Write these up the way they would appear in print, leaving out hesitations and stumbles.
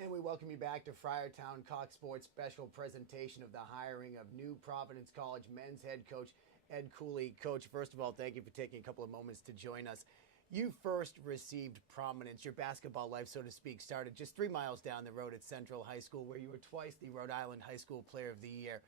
And we welcome you back to Friartown Cox Sports special presentation of the hiring of new Providence College men's head coach Ed Cooley. Coach, first of all, thank you for taking a couple of moments to join us. You first received prominence, your basketball life, so to speak, started just 3 miles down the road at Central High School, where you were twice the Rhode Island High School Player of the Year.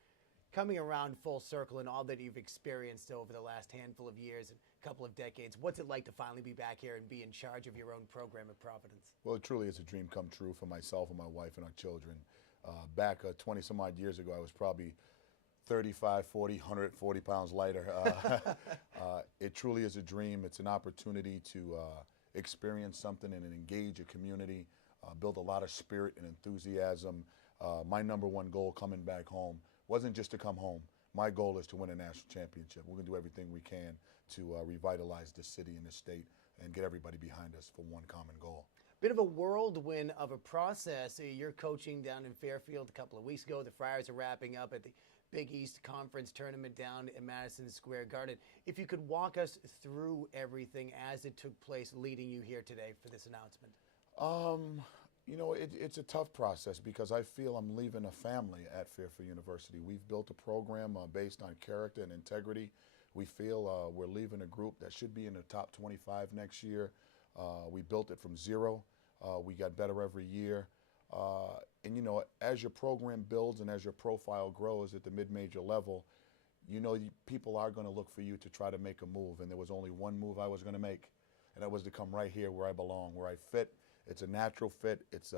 Coming around full circle and all that you've experienced over the last handful of years and couple of decades, what's it like to finally be back here and be in charge of your own program at Providence? Well, it truly is a dream come true for myself and my wife and our children. Back 20 some odd years ago, I was probably 35, 40, 140 pounds lighter. It truly is a dream. It's an opportunity to experience something and engage a community, build a lot of spirit and enthusiasm. My number one goal coming back home wasn't just to come home. My goal is to win a national championship. We're going to do everything we can to revitalize the city and the state and get everybody behind us for one common goal. Bit of a whirlwind of a process. You're coaching down in Fairfield a couple of weeks ago. The Friars are wrapping up at the Big East Conference tournament down in Madison Square Garden. If you could walk us through everything as it took place leading you here today for this announcement. You know, it's a tough process because I feel I'm leaving a family at Fairfield University. We've built a program based on character and integrity. We feel we're leaving a group that should be in the top 25 next year. We built it from zero. We got better every year. And, you know, as your program builds and as your profile grows at the mid-major level, you know, people are going to look for you to try to make a move. And there was only one move I was going to make, and that was to come right here where I belong, where I fit. It's a natural fit. It's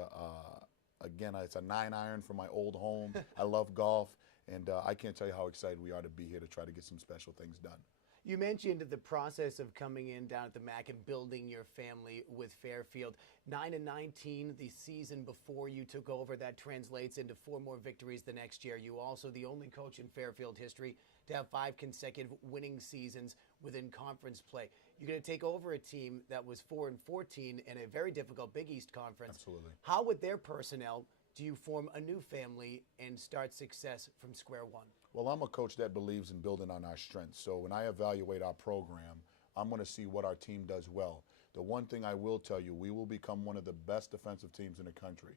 again, it's a 9-iron from my old home. I love golf, and I can't tell you how excited we are to be here to try to get some special things done. You mentioned the process of coming in down at the MAC and building your family with Fairfield. 9-19 the season before you took over. That translates into 4 more victories the next year. You also the only coach in Fairfield history to have 5 consecutive winning seasons within conference play. You're going to take over a team that was 4-14 in a very difficult Big East Conference. Absolutely. How, with their personnel, do you form a new family and start success from square one? Well, I'm a coach that believes in building on our strengths. So when I evaluate our program, I'm going to see what our team does well. The one thing I will tell you, we will become one of the best defensive teams in the country.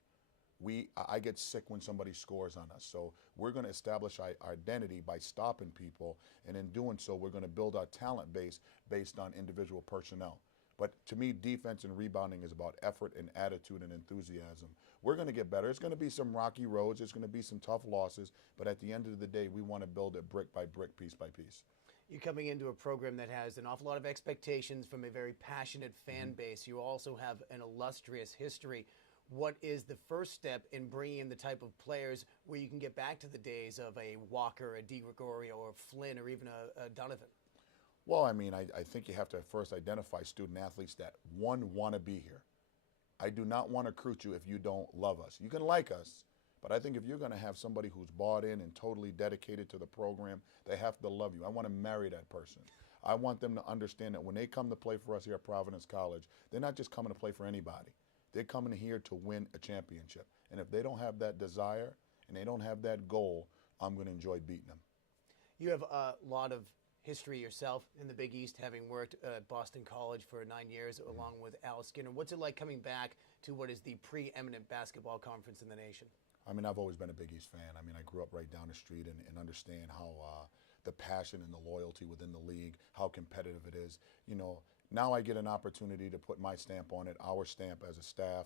I get sick when somebody scores on us. So we're going to establish our identity by stopping people. And in doing so, we're going to build our talent base based on individual personnel. But to me, defense and rebounding is about effort and attitude and enthusiasm. We're going to get better. It's going to be some rocky roads. It's going to be some tough losses. But at the end of the day, we want to build it brick by brick, piece by piece. You're coming into a program that has an awful lot of expectations from a very passionate fan base. You also have an illustrious history. What is the first step in bringing in the type of players where you can get back to the days of a Walker, a DiGregorio, or a Flynn, or even a Donovan? Well, I mean, I think you have to first identify student athletes that, one, want to be here. I do not want to recruit you if you don't love us. You can like us, but I think if you're going to have somebody who's bought in and totally dedicated to the program, they have to love you. I want to marry that person. I want them to understand that when they come to play for us here at Providence College, they're not just coming to play for anybody. They're coming here to win a championship. And if they don't have that desire and they don't have that goal, I'm going to enjoy beating them. You have a lot of history yourself in the Big East, having worked at Boston College for 9 years along with Al Skinner. What's it like coming back to what is the preeminent basketball conference in the nation? I mean, I've always been a Big East fan. I mean, I grew up right down the street and understand how the passion and the loyalty within the league, how competitive it is. You know, now I get an opportunity to put my stamp on it, our stamp as a staff,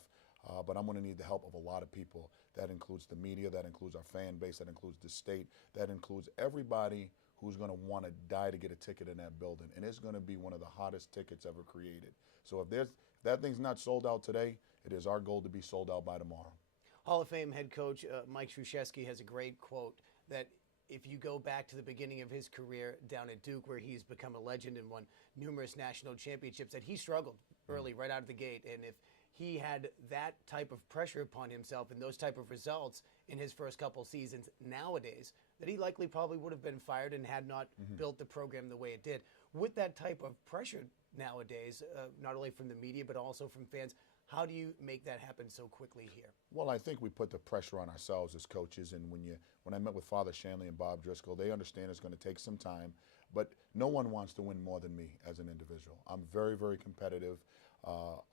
but I'm going to need the help of a lot of people. That includes the media, that includes our fan base, that includes the state, that includes everybody who's going to want to die to get a ticket in that building. And it's going to be one of the hottest tickets ever created. So if that thing's not sold out today, it is our goal to be sold out by tomorrow. Hall of Fame head coach Mike Krzyzewski has a great quote that if you go back to the beginning of his career down at Duke, where he's become a legend and won numerous national championships, that he struggled early, right out of the gate. And if he had that type of pressure upon himself and those type of results in his first couple seasons nowadays, that he likely probably would have been fired and had not built the program the way it did. With that type of pressure nowadays, not only from the media but also from fans, how do you make that happen so quickly here? Well, I think we put the pressure on ourselves as coaches, and when I met with Father Shanley and Bob Driscoll, they understand it's going to take some time, but no one wants to win more than me as an individual. I'm very, very competitive.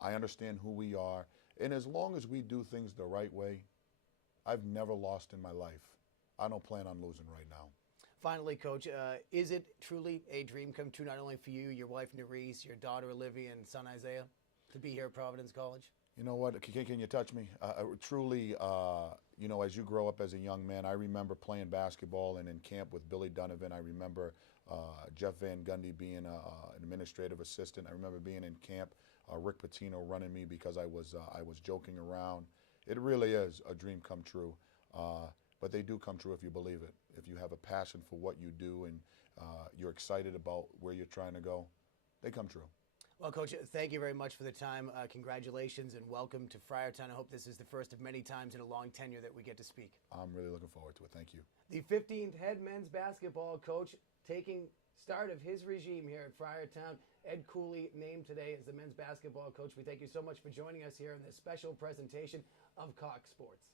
I understand who we are, And as long as we do things the right way, I've never lost in my life. I don't plan on losing right now. Finally, Coach, is it truly a dream come true, not only for you, your wife, Nerese, your daughter, Olivia, and son, Isaiah, to be here at Providence College? You know what? Can you touch me? Truly, you know, as you grow up as a young man, I remember playing basketball and in camp with Billy Donovan. I remember Jeff Van Gundy being an administrative assistant. I remember being in camp, Rick Pitino running me because I was joking around. It really is a dream come true. But they do come true if you believe it. If you have a passion for what you do and you're excited about where you're trying to go, they come true. Well, Coach, thank you very much for the time. Congratulations and welcome to Friartown. I hope this is the first of many times in a long tenure that we get to speak. I'm really looking forward to it. Thank you. The 15th head men's basketball coach taking start of his regime here at Friartown. Ed Cooley named today as the men's basketball coach. We thank you so much for joining us here in this special presentation of Cox Sports.